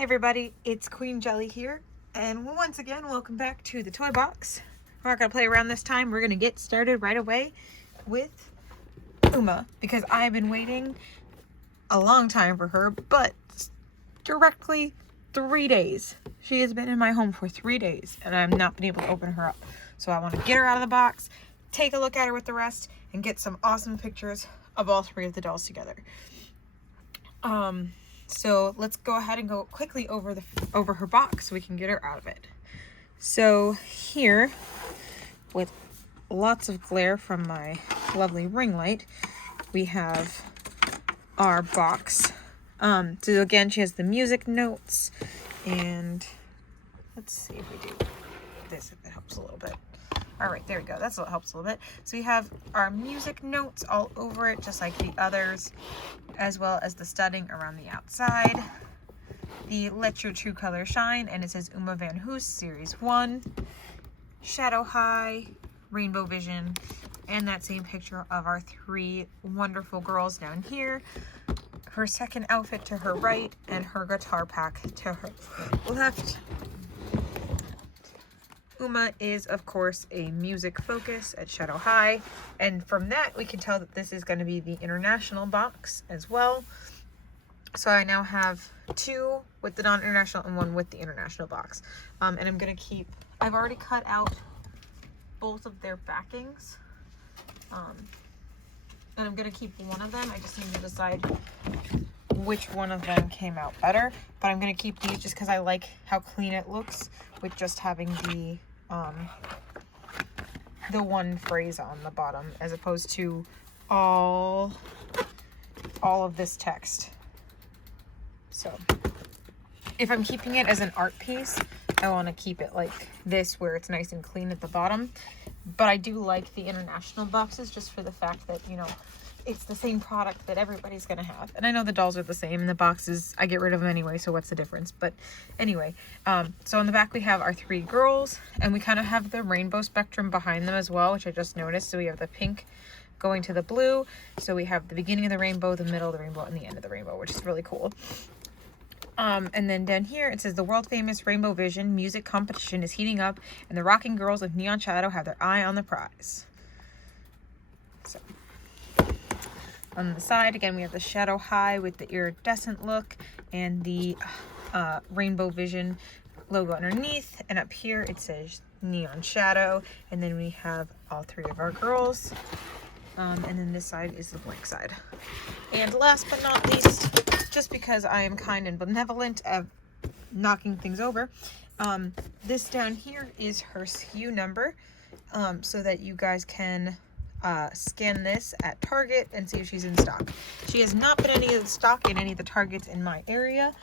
Hey everybody, it's Queen Jelly here, and once again, welcome back to the toy box. We're not going to play around this time. We're going to get started right away with Uma, because I've been waiting a long time for her, but directly 3 days. She has been in my home for 3 days, and I've not been able to open her up. So I want to get her out of the box, take a look at her with the rest, and get some awesome pictures of all three of the dolls together. So let's go ahead and go quickly over her box so we can get her out of it. So here, with lots of glare from my lovely ring light, we have our box. So again, she has the music notes, and let's see if we do this, if it helps a little bit. All right, there we go. That's what helps a little bit. So we have our music notes all over it, just like the others, as well as the studding around the outside. The Let Your True Color Shine, and it says Uma Vanhoose Series 1, Shadow High, Rainbow Vision, and that same picture of our three wonderful girls down here. Her second outfit to her right, and her guitar pack to her left. Uma is, of course, a music focus at Shadow High, and from that we can tell that this is going to be the international box as well. So I now have two with the non-international and one with the international box. And I'm going to keep, I've already cut out both of their backings. And I'm going to keep one of them. I just need to decide which one of them came out better. But I'm going to keep these just because I like how clean it looks with just having the one phrase on the bottom as opposed to all of this text. So if I'm keeping it as an art piece, I want to keep it like this where it's nice and clean at the bottom. But I do like the international boxes just for the fact that, you know, it's the same product that everybody's going to have. And I know the dolls are the same and the boxes, I get rid of them anyway, so what's the difference? But anyway, so on the back we have our three girls, and we kind of have the rainbow spectrum behind them as well, which I just noticed. So we have the pink going to the blue. So we have the beginning of the rainbow, the middle of the rainbow, and the end of the rainbow, which is really cool. And then down here it says the world famous Rainbow Vision music competition is heating up, and the rocking girls of Neon Shadow have their eye on the prize. So on the side, again, we have the Shadow High with the iridescent look and the Rainbow Vision logo underneath. And up here it says Neon Shadow. And then we have all three of our girls. And then this side is the blank side. And last but not least, just because I am kind and benevolent of knocking things over, this down here is her SKU number, so that you guys can scan this at Target and see if she's in stock. She has not been any of the stock in any of the Targets in my area.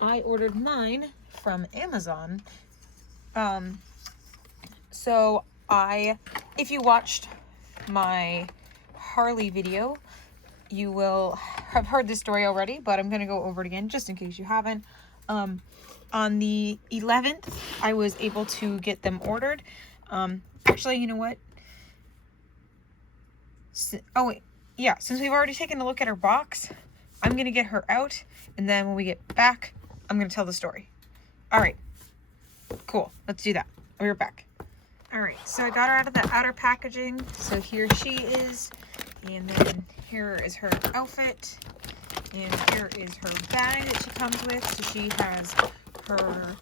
I ordered mine from Amazon. So if you watched my Harley video, you will have heard this story already, but I'm going to go over it again just in case you haven't. On the 11th, I was able to get them ordered. Actually, you know what? Oh, wait. Yeah, since we've already taken a look at her box, I'm going to get her out, and then when we get back, I'm going to tell the story. All right. Cool. Let's do that. I'll be right back. All right, so I got her out of the outer packaging. So here she is, and then here is her outfit, and here is her bag that she comes with. So she has her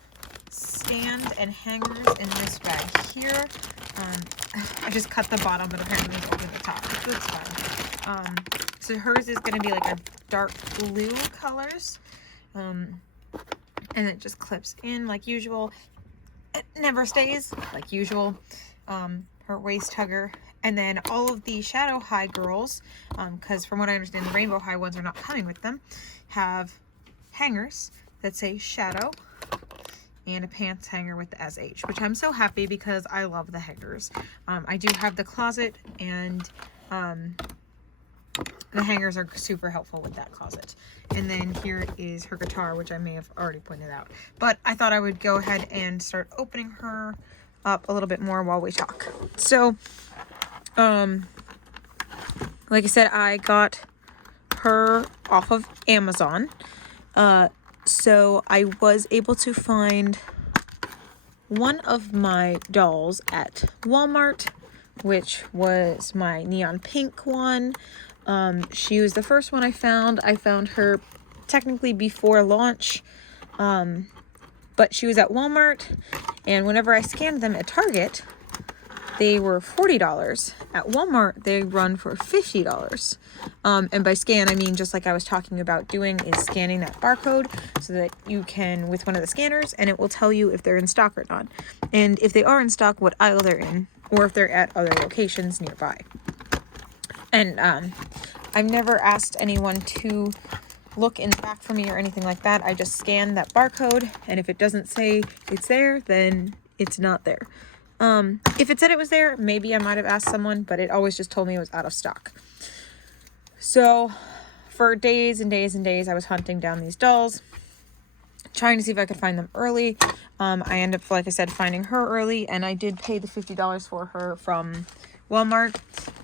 stand and hangers in this bag here. I just cut the bottom, but apparently it's over the top. So it's fine. So hers is going to be like a dark blue colors, and it just clips in like usual. It never stays like usual. Her waist hugger, and then all of the Shadow High girls, because from what I understand the Rainbow High ones are not coming with them, have hangers that say Shadow and a pants hanger with the SH, which I'm so happy because I love the hangers. I do have the closet, and the hangers are super helpful with that closet. And then here is her guitar, which I may have already pointed out. But I thought I would go ahead and start opening her up a little bit more while we talk. So, like I said, I got her off of Amazon. So I was able to find one of my dolls at Walmart, which was my neon pink one. She was the first one I found. I found her technically before launch, but she was at Walmart, and whenever I scanned them at Target, they were $40. At Walmart, they run for $50. And by scan, I mean just like I was talking about doing, is scanning that barcode so that you can, with one of the scanners, and it will tell you if they're in stock or not. And if they are in stock, what aisle they're in, or if they're at other locations nearby. And I've never asked anyone to look in the back for me or anything like that. I just scan that barcode, and if it doesn't say it's there, then it's not there. If it said it was there, maybe I might have asked someone, but it always just told me it was out of stock. So for days and days and days, I was hunting down these dolls, trying to see if I could find them early. I ended up, like I said, finding her early, and I did pay the $50 for her from Walmart,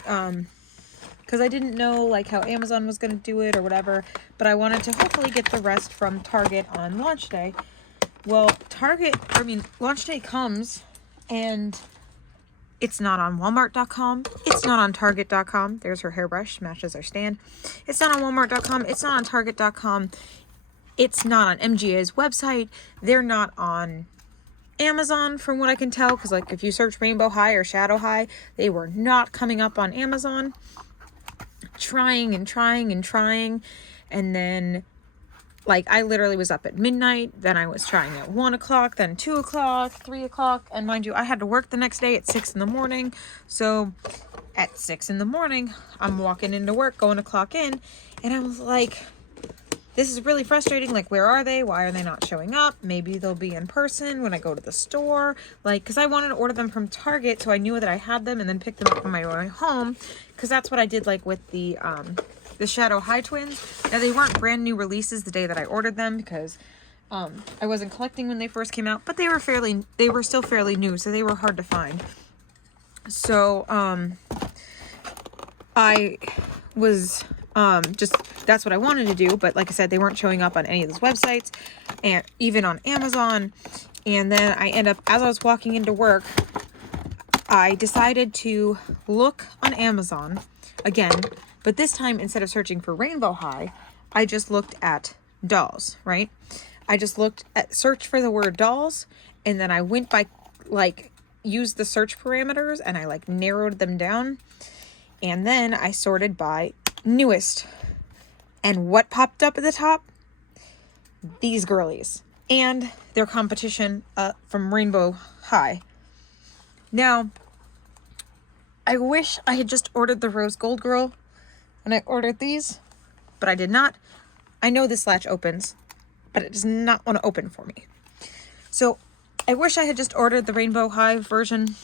because I didn't know like how Amazon was going to do it or whatever, but I wanted to hopefully get the rest from Target on launch day. Well, launch day comes, and it's not on Walmart.com. It's not on Target.com. There's her hairbrush, matches our stand. It's not on Walmart.com. It's not on Target.com. It's not on MGA's website. They're not on Amazon from what I can tell, because like if you search Rainbow High or Shadow High, they were not coming up on Amazon. Trying and trying and trying, and then like I literally was up at midnight, then I was trying at 1 o'clock, then 2 o'clock, 3 o'clock, and mind you, I had to work the next day at 6 in the morning. So at 6 in the morning, I'm walking into work, going to clock in, and I was like, this is really frustrating. Like, where are they? Why are they not showing up? Maybe they'll be in person when I go to the store. Like, because I wanted to order them from Target, so I knew that I had them and then pick them up on my way home. Because that's what I did, like, with the Shadow High twins. Now, they weren't brand new releases the day that I ordered them, because I wasn't collecting when they first came out. But they were still fairly new, so they were hard to find. So, I was... that's what I wanted to do, but like I said, they weren't showing up on any of those websites, and even on Amazon. And then I end up, as I was walking into work, I decided to look on Amazon again, but this time, instead of searching for Rainbow High, I just looked at dolls, right? I just searched for the word dolls, and then I went by, like, used the search parameters, and I, like, narrowed them down, and then I sorted by newest. And what popped up at the top? These girlies. And their competition from Rainbow High. Now, I wish I had just ordered the rose gold girl when I ordered these, but I did not. I know this latch opens, but it does not want to open for me. So I wish I had just ordered the Rainbow High version,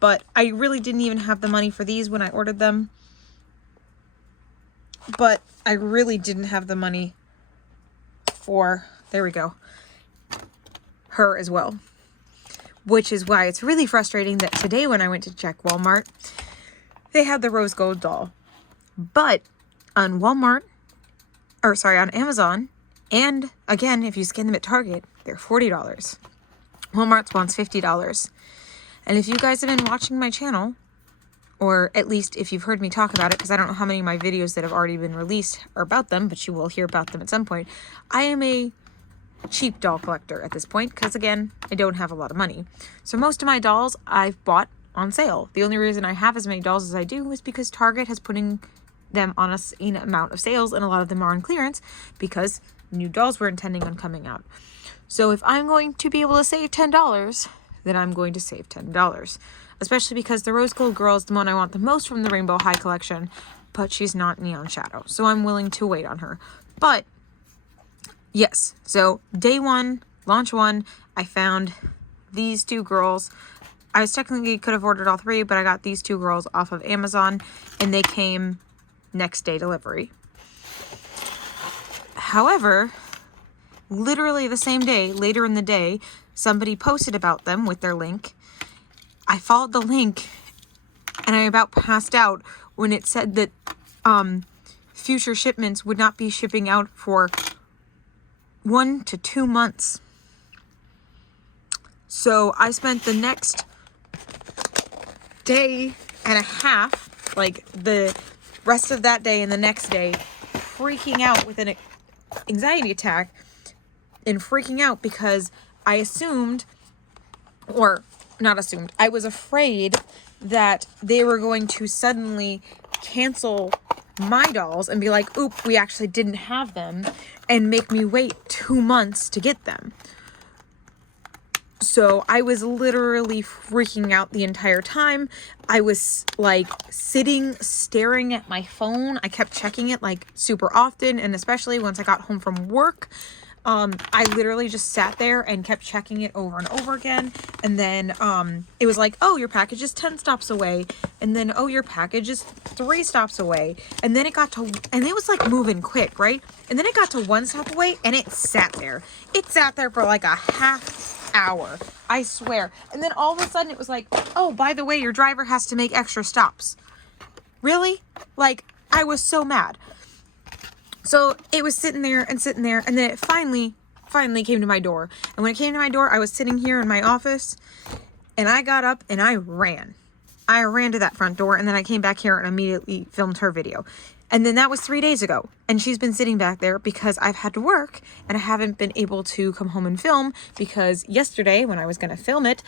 but I really didn't even have the money for these when I ordered them. But I really didn't have the money for, there we go, her as well. Which is why it's really frustrating that today when I went to check Walmart, they had the rose gold doll. But on on Amazon, and again, if you scan them at Target, they're $40. Walmart's wants $50. And if you guys have been watching my channel, or at least if you've heard me talk about it, because I don't know how many of my videos that have already been released are about them, but you will hear about them at some point. I am a cheap doll collector at this point, because again, I don't have a lot of money. So most of my dolls I've bought on sale. The only reason I have as many dolls as I do is because Target has putting them on an amount of sales, and a lot of them are on clearance because new dolls were intending on coming out. So if I'm going to be able to save $10, then I'm going to save $10. Especially because the Rose Gold Girl is the one I want the most from the Rainbow High collection, but she's not Neon Shadow, so I'm willing to wait on her. But, yes, so day one, launch one, I found these two girls. I technically could have ordered all three, but I got these two girls off of Amazon, and they came next day delivery. However, literally the same day, later in the day, somebody posted about them with their link. I followed the link, and I about passed out when it said that future shipments would not be shipping out for 1 to 2 months. So I spent the next day and a half, like the rest of that day and the next day, freaking out with an anxiety attack and freaking out because I assumed, or not assumed, I was afraid that they were going to suddenly cancel my dolls and be like, oop, we actually didn't have them, and make me wait 2 months to get them. So I was literally freaking out the entire time. I was like sitting, staring at my phone. I kept checking it like super often, and especially once I got home from work. I literally just sat there and kept checking it over and over again. And then it was like, oh, your package is 10 stops away. And then, oh, your package is 3 stops away. And then it got to, and it was like moving quick, right? And then it got to 1 stop away and it sat there. It sat there for like a half hour, I swear. And then all of a sudden it was like, oh, by the way, your driver has to make extra stops. Really? Like, I was so mad. So it was sitting there, and then it finally came to my door. And when it came to my door, I was sitting here in my office, and I got up and I ran. I ran to that front door, and then I came back here and immediately filmed her video. And then that was 3 days ago. And she's been sitting back there because I've had to work, and I haven't been able to come home and film because yesterday when I was going to film it,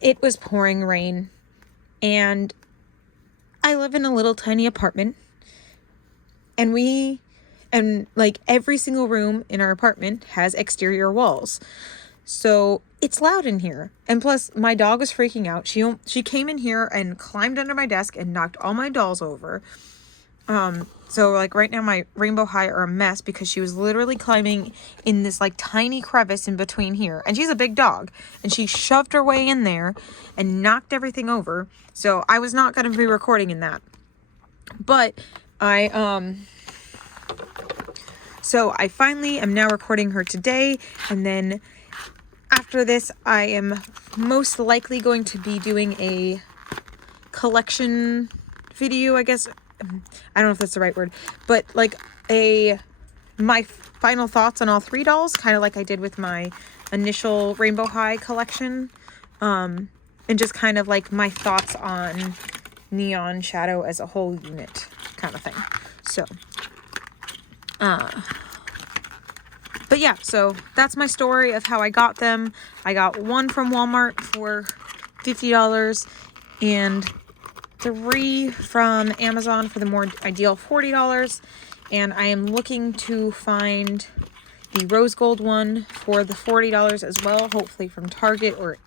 it was pouring rain. And I live in a little tiny apartment, and like every single room in our apartment has exterior walls. So it's loud in here. And plus my dog was freaking out. She came in here and climbed under my desk and knocked all my dolls over. So like right now my Rainbow High are a mess because she was literally climbing in this like tiny crevice in between here. And she's a big dog, and she shoved her way in there and knocked everything over. So I was not going to be recording in that. But so I finally am now recording her today, and then after this I am most likely going to be doing a collection video, I guess. I don't know if that's the right word, but like my final thoughts on all 3 dolls, kind of like I did with my initial Rainbow High collection, and just kind of like my thoughts on Neon Shadow as a whole unit kind of thing. So but yeah, so that's my story of how I got them. I got 1 from Walmart for $50 and 3 from Amazon for the more ideal $40. And I am looking to find the rose gold one for the $40 as well, hopefully from Target or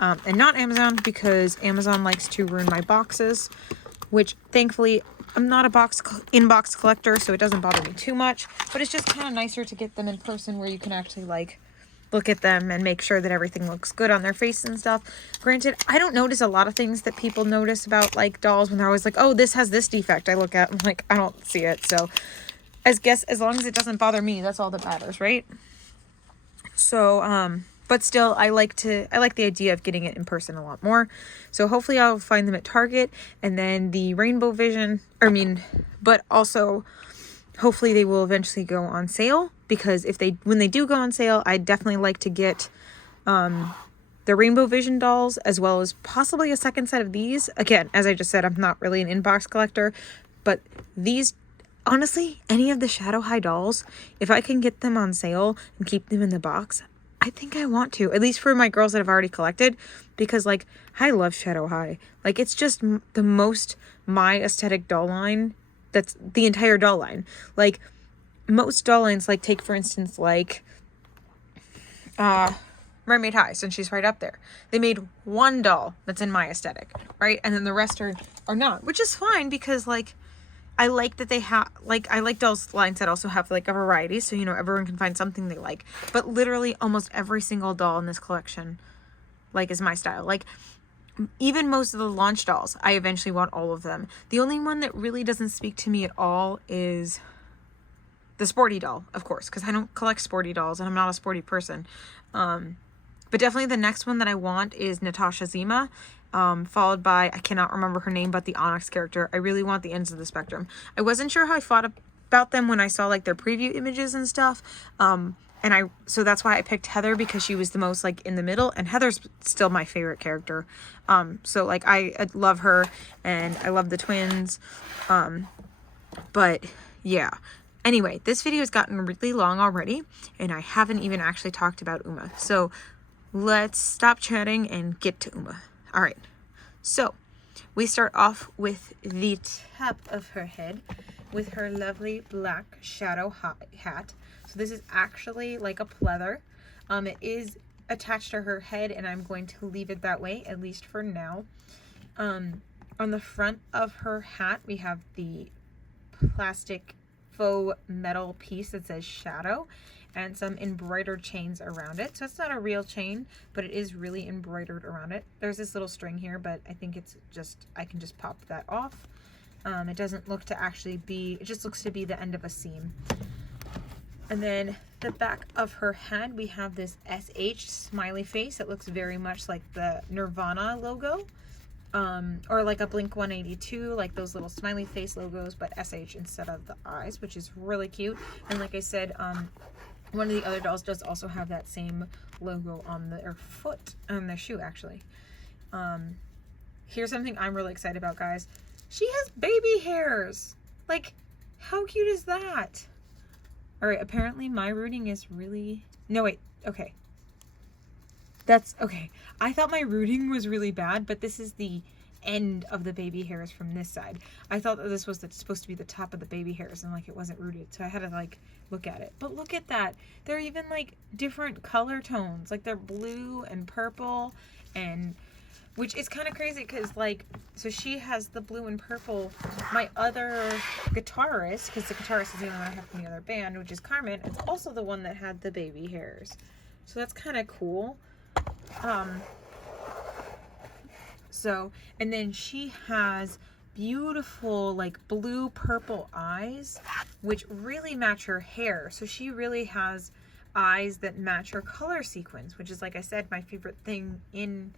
and not Amazon, because Amazon likes to ruin my boxes, which thankfully I'm not a inbox collector, so it doesn't bother me too much, but it's just kind of nicer to get them in person where you can actually like look at them and make sure that everything looks good on their face and stuff. Granted, I don't notice a lot of things that people notice about like dolls when they're always like, oh, this has this defect. I look at, I'm like, I don't see it. So as long as it doesn't bother me, that's all that matters, right? So, but still, I like the idea of getting it in person a lot more. So hopefully I'll find them at Target, and then the Rainbow Vision, but also hopefully they will eventually go on sale, because when they do go on sale, I'd definitely like to get the Rainbow Vision dolls, as well as possibly a second set of these. Again, as I just said, I'm not really an inbox collector, but these, honestly, any of the Shadow High dolls, if I can get them on sale and keep them in the box, I think I want to, at least for my girls that have already collected, because like I love Shadow High. Like it's just the most my aesthetic doll line. That's the entire doll line. Like most doll lines, like take for instance like Mermaid High, since she's right up there. They made 1 doll that's in my aesthetic, right? And then the rest are not, which is fine, because like I like that they have, like, I like dolls lines that also have like a variety, so you know everyone can find something they like. But literally almost every single doll in this collection like is my style. Like even most of the launch dolls, I eventually want all of them. The only one that really doesn't speak to me at all is the sporty doll, of course, because I don't collect sporty dolls and I'm not a sporty person. But definitely the next one that I want is Natasha Zima, followed by, I cannot remember her name, but the Onyx character. I really want the Ends of the Spectrum. I wasn't sure how I about them when I saw like their preview images and stuff. So that's why I picked Heather, because she was the most like in the middle, and Heather's still my favorite character. So like I love her, and I love the twins. But yeah. Anyway, this video has gotten really long already, and I haven't even actually talked about Uma. So let's stop chatting and get to Uma. All right. So we start off with the top of her head with her lovely black shadow hat. So this is actually like a pleather. It is attached to her head, and I'm going to leave it that way, at least for now. On the front of her hat, we have the plastic faux metal piece that says shadow, and some embroidered chains around it. So it's not a real chain, but it is really embroidered around it. There's this little string here, but I think it's just, I can just pop that off. It doesn't look to actually be, it just looks to be the end of a seam. And then the back of her head, we have this SH smiley face. It looks very much like the Nirvana logo, or like a Blink 182, like those little smiley face logos, but SH instead of the eyes, which is really cute. And like I said, one of the other dolls does also have that same logo on their foot, on their shoe actually. Here's something I'm really excited about, guys. She has baby hairs. Like, how cute is that? All right, apparently my rooting is really, no wait, okay. That's okay. I thought my rooting was really bad, but this is the end of the baby hairs from this side. I thought that this was supposed to be the top of the baby hairs, and like it wasn't rooted, so I had to like look at it. But look at that. They're even like different color tones. Like they're blue and purple, and which is kind of crazy because like, so she has the blue and purple. My other guitarist, because the guitarist is the only one I have from the other band, which is Carmen, it's also the one that had the baby hairs. So that's kind of cool. And then she has beautiful like blue purple eyes, which really match her hair. So she really has eyes that match her color sequence, which is, like I said, my favorite thing in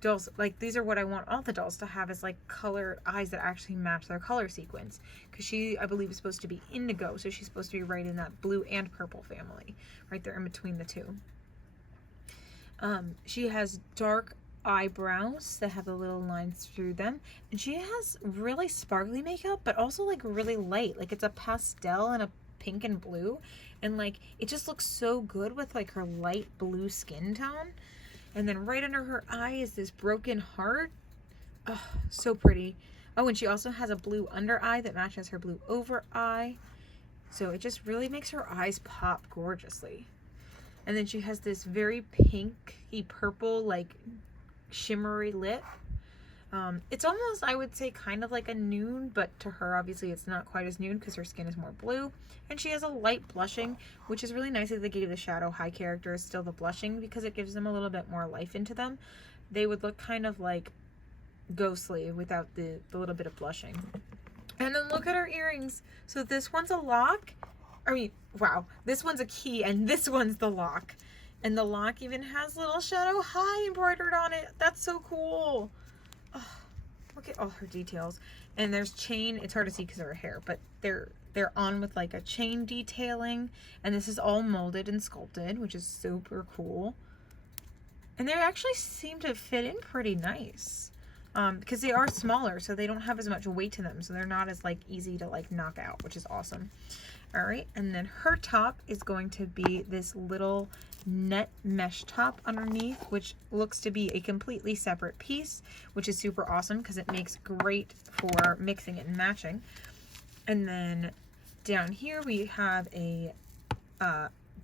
dolls. Like, these are what I want all the dolls to have, is like colored eyes that actually match their color sequence, because she, I believe, is supposed to be indigo, so she's supposed to be right in that blue and purple family, right there in between the two. She has dark eyebrows that have the little lines through them, and she has really sparkly makeup, but also like really light, like it's a pastel and a pink and blue, and like it just looks so good with like her light blue skin tone. And then right under her eye is this broken heart. Oh, so pretty. Oh, and she also has a blue under eye that matches her blue over eye, so it just really makes her eyes pop gorgeously. And then she has this very pinky purple, like shimmery lip. It's almost, I would say, kind of like a nude, but to her, obviously, it's not quite as nude because her skin is more blue. And she has a light blushing, which is really nice that they gave the shadow high characters still the blushing, because it gives them a little bit more life into them. They would look kind of like ghostly without the little bit of blushing. And then look at her earrings. So this one's a lock. I mean, wow, this one's a key, and this one's the lock. And the lock even has little shadow high embroidered on it. That's so cool. Oh, look at all her details. And there's chain, it's hard to see because of her hair, but they're on with like a chain detailing, and this is all molded and sculpted, which is super cool. And they actually seem to fit in pretty nice, because they are smaller, so they don't have as much weight to them, so they're not as like easy to like knock out, which is awesome. All right, and then her top is going to be this little net mesh top underneath, which looks to be a completely separate piece, which is super awesome because it makes great for mixing and matching. And then down here we have a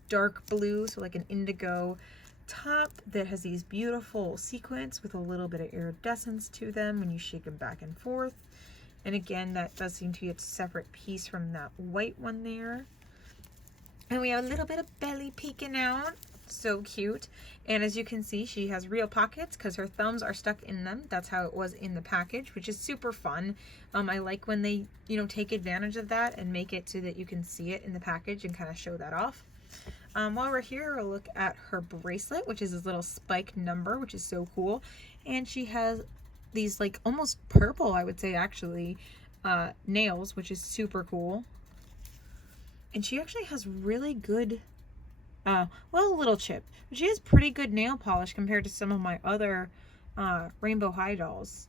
dark blue, so like an indigo top that has these beautiful sequins with a little bit of iridescence to them when you shake them back and forth. And again, that does seem to be a separate piece from that white one there. And we have a little bit of belly peeking out. So cute. And as you can see, she has real pockets because her thumbs are stuck in them. That's how it was in the package, which is super fun. I like when they, take advantage of that and make it so that you can see it in the package and kind of show that off. While we're here, we'll look at her bracelet, which is this little spike number, which is so cool. And she has these like almost purple, I would say actually, nails, which is super cool. And she actually has really good, well, a little chip, but she has pretty good nail polish compared to some of my other Rainbow High dolls.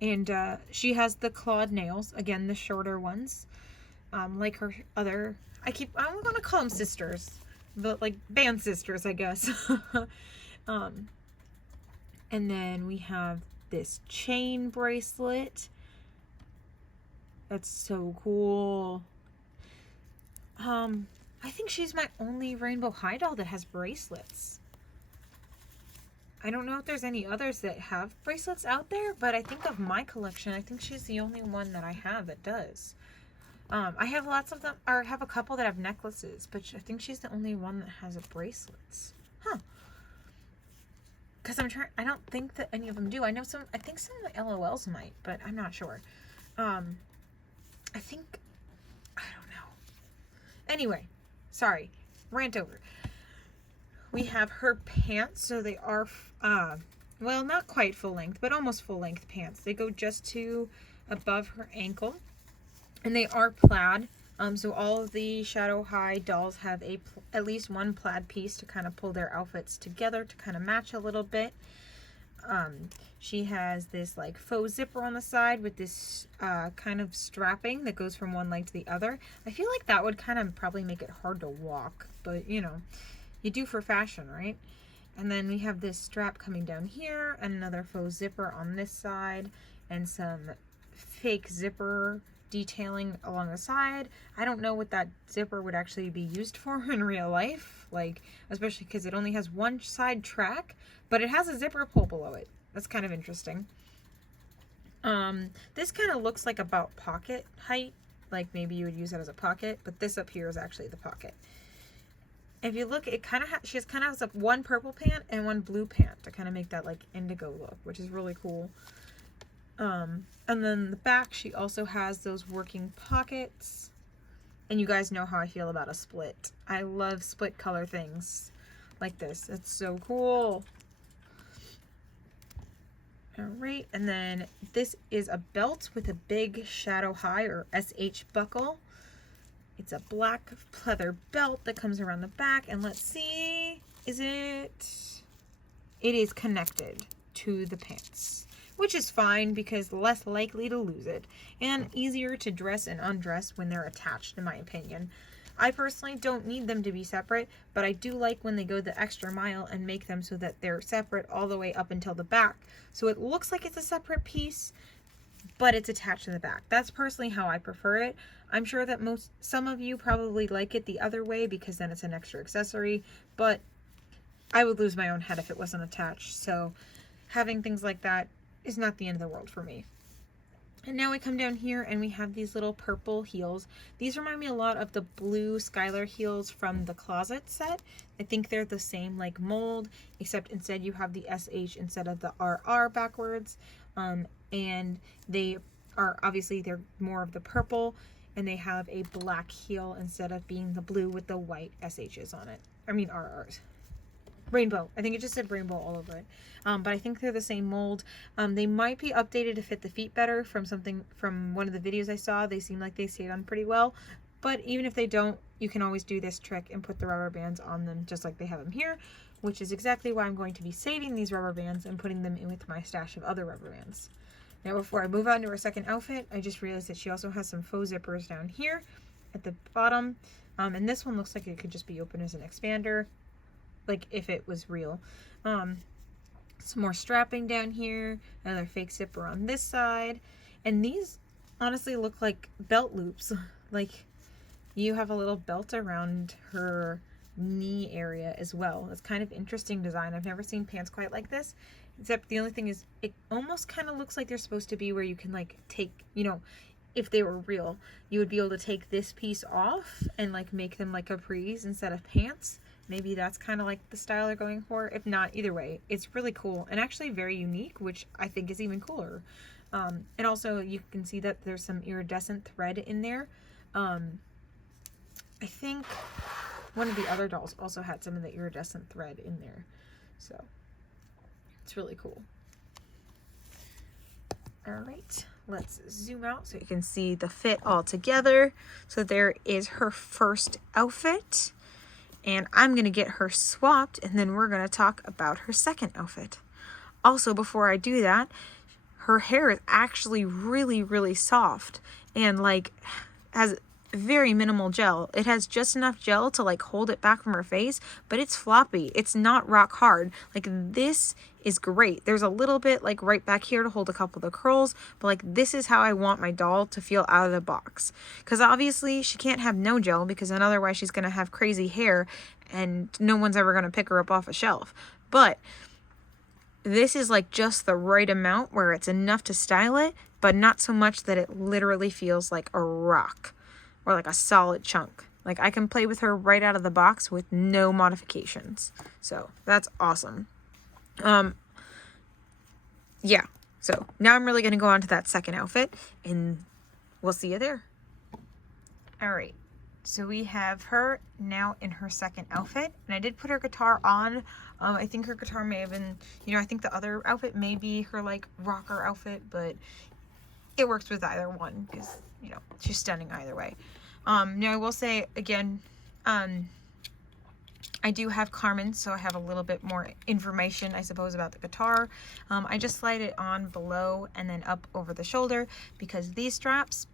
And she has the clawed nails, again, the shorter ones, like her other, I'm gonna call them sisters, but like band sisters, I guess. And then we have this chain bracelet. That's so cool. I think she's my only Rainbow High doll that has bracelets. I don't know if there's any others that have bracelets out there, but I think of my collection, I think she's the only one that I have that does. I have lots of them, or have a couple that have necklaces, but I think she's the only one that has a bracelets. Huh. Because I don't think that any of them do. I think some of the LOLs might, but I'm not sure. I don't know. Anyway, sorry, rant over. We have her pants, so they are, well, not quite full length, but almost full length pants. They go just to above her ankle, and they are plaid. So all of the Shadow High dolls have at least one plaid piece to kind of pull their outfits together to kind of match a little bit. She has this like faux zipper on the side with this kind of strapping that goes from one leg to the other. I feel like that would kind of probably make it hard to walk, but you know, you do for fashion, right? And then we have this strap coming down here and another faux zipper on this side and some fake zipper detailing along the side. I don't know what that zipper would actually be used for in real life, like especially because it only has one side track, but it has a zipper pull below it. That's kind of interesting. This kind of looks like about pocket height, like maybe you would use it as a pocket, but this up here is actually the pocket. If you look, it kind of she kind of has one purple pant and one blue pant to kind of make that like indigo look, which is really cool. And then the back, she also has those working pockets. And you guys know how I feel about a split. I love split color things like this. It's so cool. Alright, and then this is a belt with a big Shadow High or SH buckle. It's a black pleather belt that comes around the back. And let's see, it is connected to the pants, which is fine because less likely to lose it and easier to dress and undress when they're attached, in my opinion. I personally don't need them to be separate, but I do like when they go the extra mile and make them so that they're separate all the way up until the back. So it looks like it's a separate piece, but it's attached to the back. That's personally how I prefer it. I'm sure that some of you probably like it the other way because then it's an extra accessory, but I would lose my own head if it wasn't attached. So having things like that is not the end of the world for me. And now we come down here and we have these little purple heels. These remind me a lot of the blue Skylar heels from the Closet set. I think they're the same like mold, except instead you have the SH instead of the RR backwards. And they are obviously, they're more of the purple, and they have a black heel instead of being the blue with the white SHs on it. I mean RRs. Rainbow. I think it just said rainbow all over it. But I think they're the same mold. They might be updated to fit the feet better from one of the videos I saw. They seem like they stayed on pretty well. But even if they don't, you can always do this trick and put the rubber bands on them just like they have them here, which is exactly why I'm going to be saving these rubber bands and putting them in with my stash of other rubber bands. Now before I move on to her second outfit, I just realized that she also has some faux zippers down here at the bottom. And this one looks like it could just be open as an expander, like if it was real. Some more strapping down here, another fake zipper on this side, and these honestly look like belt loops. Like you have a little belt around her knee area as well. It's kind of interesting design. I've never seen pants quite like this, except the only thing is it almost kind of looks like they're supposed to be where you can like take, you know, if they were real, you would be able to take this piece off and like make them like capris instead of pants. Maybe that's kind of like the style they're going for. If not, either way, it's really cool and actually very unique, which I think is even cooler. And also you can see that there's some iridescent thread in there. I think one of the other dolls also had some of the iridescent thread in there. So it's really cool. All right, let's zoom out so you can see the fit all together. So there is her first outfit, and I'm gonna get her swapped, and then we're gonna talk about her second outfit. Also, before I do that, her hair is actually really, really soft and like has very minimal gel. It has just enough gel to like hold it back from her face, but it's floppy. It's not rock hard. Like this is great. There's a little bit like right back here to hold a couple of the curls, but like this is how I want my doll to feel out of the box. Because obviously she can't have no gel, because then otherwise she's gonna have crazy hair and no one's ever gonna pick her up off a shelf. But this is like just the right amount where it's enough to style it, but not so much that it literally feels like a rock or like a solid chunk. Like I can play with her right out of the box with no modifications. So that's awesome. Yeah. So now I'm really going to go on to that second outfit, and we'll see you there. All right. So we have her now in her second outfit, and I did put her guitar on. I think her guitar may have been, I think the other outfit may be her like rocker outfit, but it works with either one because, she's stunning either way. Now I will say again, I do have Carmen, so I have a little bit more information, I suppose, about the guitar. I just slide it on below and then up over the shoulder, because these straps,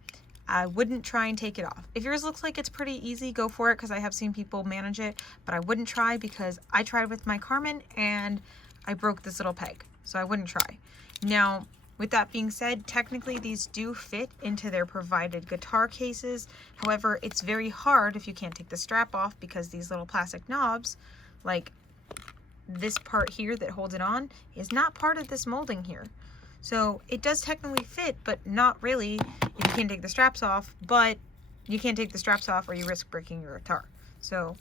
I wouldn't try and take it off. If yours looks like it's pretty easy, go for it, because I have seen people manage it, but I wouldn't try, because I tried with my Carmen and I broke this little peg, so I wouldn't try. Now, with that being said, technically these do fit into their provided guitar cases. However, it's very hard if you can't take the strap off, because these little plastic knobs, like this part here that holds it on, is not part of this molding here. So it does technically fit, but not really if you can't take the straps off. But you can't take the straps off or you risk breaking your guitar. So,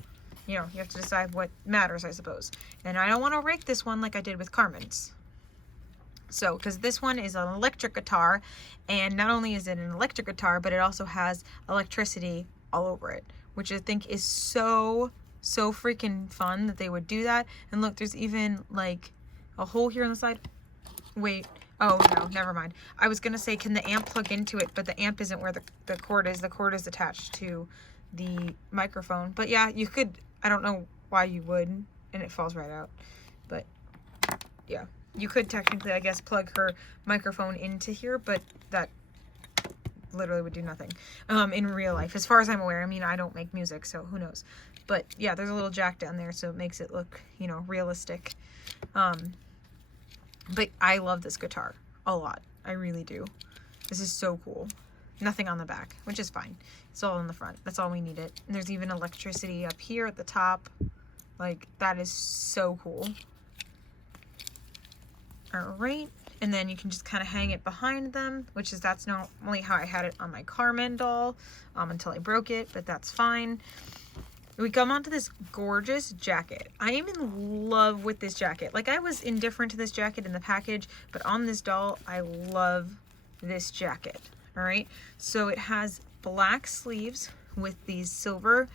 you have to decide what matters, I suppose. And I don't want to rake this one like I did with Carmen's. So, because this one is an electric guitar, and not only is it an electric guitar, but it also has electricity all over it, which I think is so freaking fun that they would do that. And look, there's even like a hole here on the side. Wait. Oh, no, never mind. I was going to say, can the amp plug into it? But the amp isn't where the cord is. The cord is attached to the microphone. But yeah, you could. I don't know why you would. And it falls right out. But yeah, you could technically, I guess, plug her microphone into here. But that literally would do nothing in real life. As far as I'm aware. I mean, I don't make music, so who knows. But yeah, there's a little jack down there, so it makes it look, realistic. But I love this guitar a lot. I really do. This is so cool. Nothing on the back, which is fine. It's all in the front. That's all we needed. And there's even electricity up here at the top. Like, that is so cool. All right. And then you can just kind of hang it behind them, that's not only how I had it on my Carmen doll until I broke it, but that's fine. We come onto this gorgeous jacket. I am in love with this jacket. Like, I was indifferent to this jacket in the package, but on this doll, I love this jacket. All right. So it has black sleeves with these silver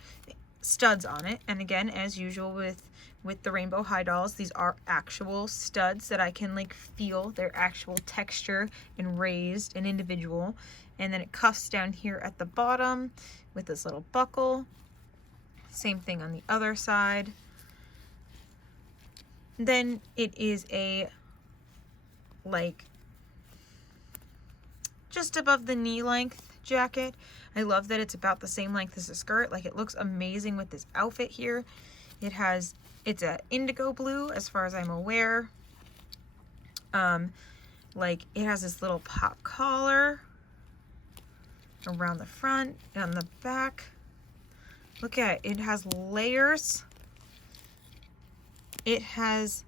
studs on it. And again, as usual with the Rainbow High dolls, these are actual studs that I can like feel their actual texture and raised and individual. And then it cuffs down here at the bottom with this little buckle. Same thing on the other side. Then it is a like just above the knee length jacket. I love that it's about the same length as the skirt. Like, it looks amazing with this outfit here. It's a indigo blue as far as I'm aware. Like, it has this little pop collar around the front and on the back. Look at it. It has layers. It has,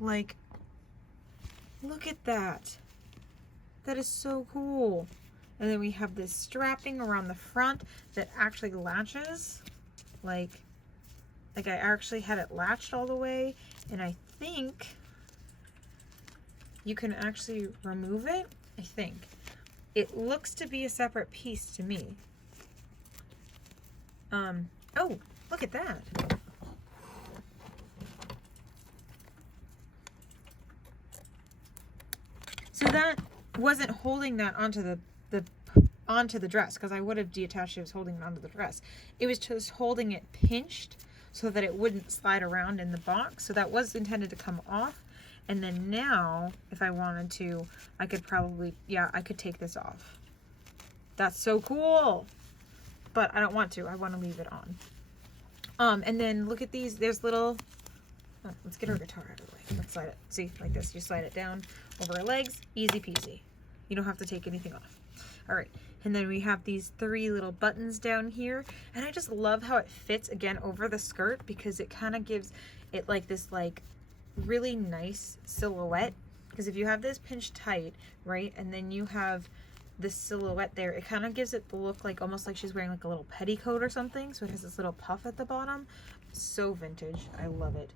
like, look at that. That is so cool. And then we have this strapping around the front that actually latches. Like I actually had it latched all the way. And I think you can actually remove it. I think. It looks to be a separate piece to me. Oh, look at that. So wasn't holding that onto the dress, because I would have detached it was holding it onto the dress. It was just holding it pinched so that it wouldn't slide around in the box. So that was intended to come off. And then now, if I wanted to, I could probably, yeah, I could take this off. That's so cool. But I don't want to. I want to leave it on. And then look at these. There's little, oh, let's get her guitar out of the way. Let's slide it. See, like this. You slide it down over her legs. Easy peasy. You don't have to take anything off. All right. And then we have these 3 little buttons down here. And I just love how it fits, again, over the skirt, because it kind of gives it like this, like, really nice silhouette. Because if you have this pinched tight, right, and then you have this silhouette there, it kind of gives it the look like almost like she's wearing like a little petticoat or something. So it has this little puff at the bottom. So vintage. I love it.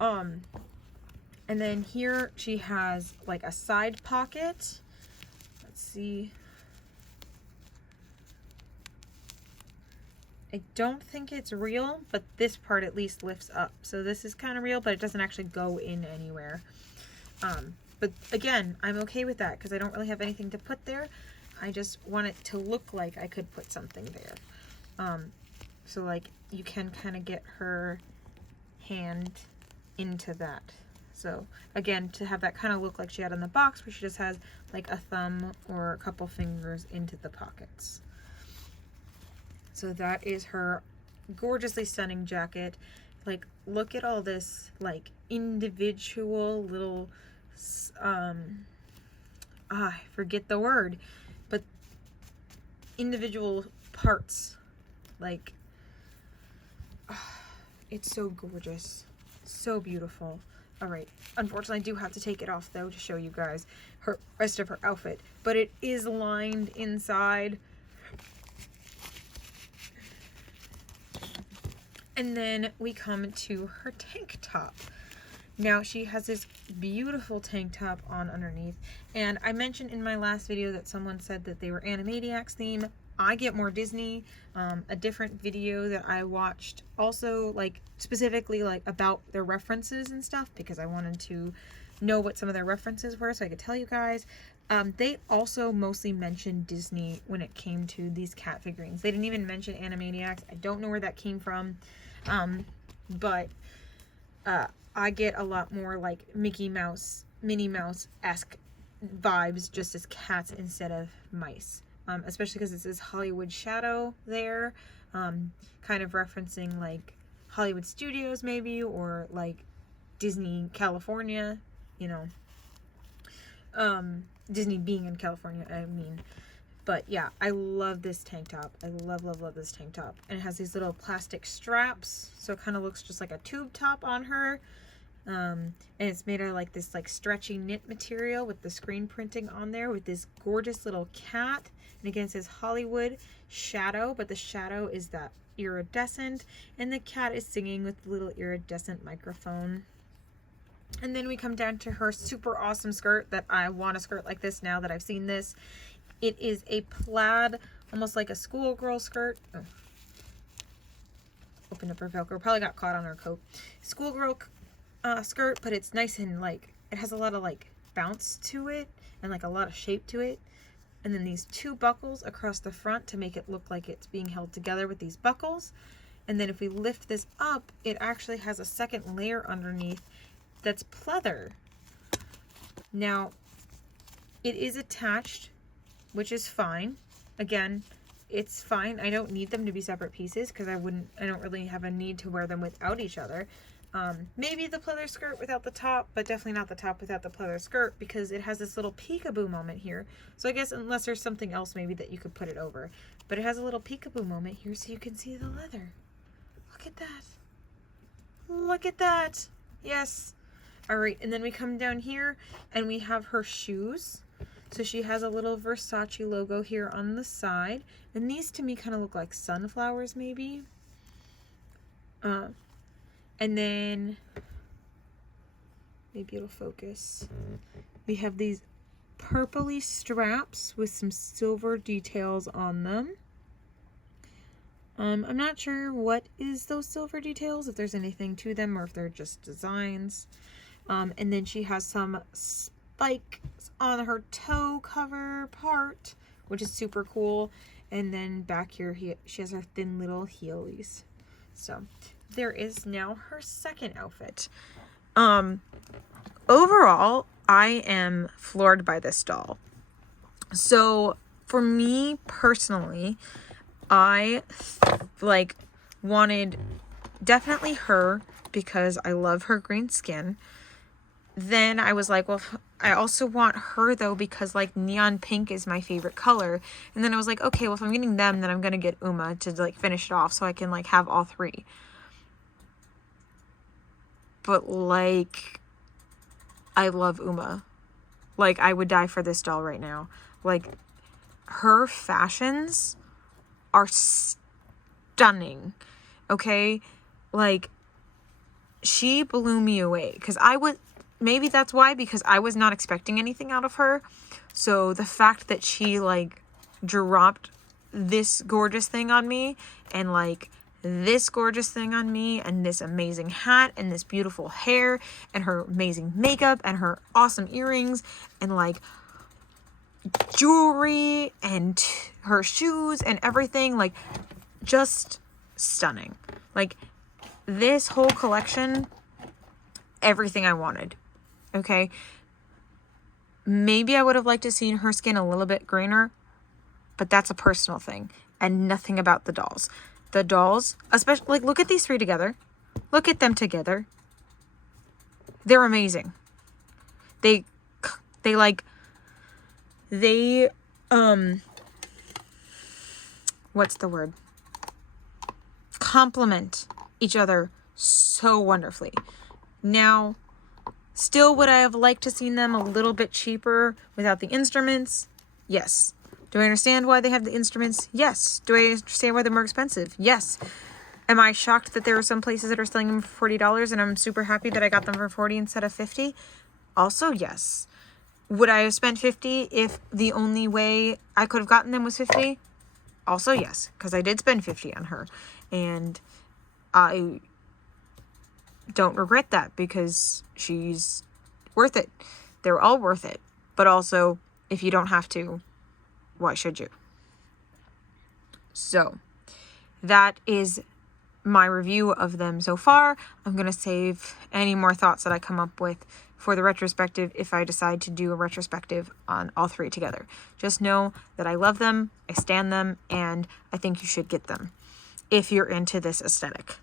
And then here she has like a side pocket. Let's see. I don't think it's real, but this part at least lifts up. So this is kind of real, but it doesn't actually go in anywhere. But again, I'm okay with that because I don't really have anything to put there. I just want it to look like I could put something there. So like you can kind of get her hand into that. So again, to have that kind of look like she had in the box, where she just has like a thumb or a couple fingers into the pockets. So that is her gorgeously stunning jacket. Like, look at all this like individual little I forget the word, but individual parts. Like, it's so gorgeous, so beautiful. All right, unfortunately I do have to take it off though to show you guys her rest of her outfit, but it is lined inside. And then we come to her tank top. Now she has this beautiful tank top on underneath, and I mentioned in my last video that someone said that they were Animaniacs theme. I get more Disney. A different video that I watched also, like, specifically like about their references and stuff, because I wanted to know what some of their references were so I could tell you guys. They also mostly mentioned Disney when it came to these cat figurines. They didn't even mention Animaniacs. I don't know where that came from, but I get a lot more like Mickey Mouse, Minnie Mouse-esque vibes just as cats instead of mice. Especially because it says Hollywood Shadow there, kind of referencing like Hollywood Studios maybe, or like Disney California, you know. Disney being in California, I mean. But yeah, I love this tank top. I love this tank top. And it has these little plastic straps, so it kind of looks just like a tube top on her. And it's made of like this like stretchy knit material with the screen printing on there with this gorgeous little cat. And again, it says Hollywood Shadow, but the shadow is that iridescent, and the cat is singing with the little iridescent microphone. And then we come down to her super awesome skirt that I want a skirt like this now that I've seen this. It is a plaid, almost like a schoolgirl skirt. Oh. Opened up her Velcro, probably got caught on her coat. Schoolgirl skirt, but it's nice and like, it has a lot of like bounce to it and like a lot of shape to it. And then these 2 buckles across the front to make it look like it's being held together with these buckles. And then if we lift this up, it actually has a second layer underneath that's pleather. Now, it is attached, which is fine. Again, it's fine. I don't need them to be separate pieces because I don't really have a need to wear them without each other. Maybe the pleather skirt without the top, but definitely not the top without the pleather skirt, because it has this little peekaboo moment here. So I guess unless there's something else maybe that you could put it over. But it has a little peekaboo moment here so you can see the leather. Look at that. Look at that. Yes. All right, and then we come down here and we have her shoes. So she has a little Versace logo here on the side. And these to me kind of look like sunflowers maybe. And then, maybe it'll focus. We have these purpley straps with some silver details on them. I'm not sure what is those silver details, if there's anything to them or if they're just designs. And then she has some spikes on her toe cover part, which is super cool. And then back here, she has her thin little heelys. So there is now her second outfit. Overall, I am floored by this doll. So for me personally, I like wanted definitely her because I love her green skin. Then I was like, well, I also want her though because like neon pink is my favorite color. And then I was like, okay, well, if I'm getting them, then I'm gonna get Uma to like finish it off so I can like have all three. But like, I love Uma. Like, I would die for this doll right now. Like, her fashions are stunning. Okay? Like, she blew me away. Because maybe that's why, because I was not expecting anything out of her. So, the fact that she, like, dropped this gorgeous thing on me, and, like, this gorgeous thing on me, and this amazing hat, and this beautiful hair, and her amazing makeup, and her awesome earrings, and like jewelry, and her shoes, and everything, like just stunning. Like this whole collection, everything I wanted. Okay, maybe I would have liked to seen her skin a little bit greener, but that's a personal thing, and nothing about the dolls. The dolls, especially, like, look at these three together. Look at them together. They're amazing. They what's the word? Complement each other so wonderfully. Now, still would I have liked to seen them a little bit cheaper without the instruments? Yes. Do I understand why they have the instruments? Yes. Do I understand why they're more expensive? Yes. Am I shocked that there are some places that are selling them for $40 and I'm super happy that I got them for $40 instead of $50? Also, yes. Would I have spent $50 if the only way I could have gotten them was $50? Also, yes, because I did spend $50 on her. And I don't regret that because she's worth it. They're all worth it. But also, if you don't have to, why should you? So, that is my review of them so far. I'm going to save any more thoughts that I come up with for the retrospective if I decide to do a retrospective on all three together. Just know that I love them, I stan them, and I think you should get them if you're into this aesthetic.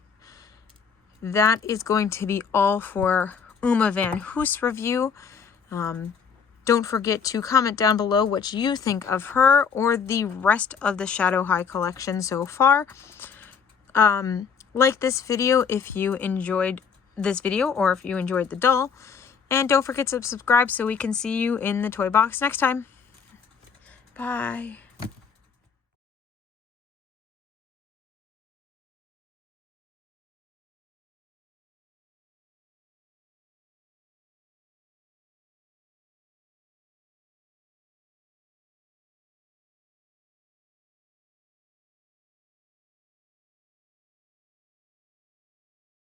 That is going to be all for Uma Vanhoose review. Don't forget to comment down below what you think of her or the rest of the Shadow High collection so far. Like this video if you enjoyed this video or if you enjoyed the doll. And don't forget to subscribe so we can see you in the toy box next time. Bye.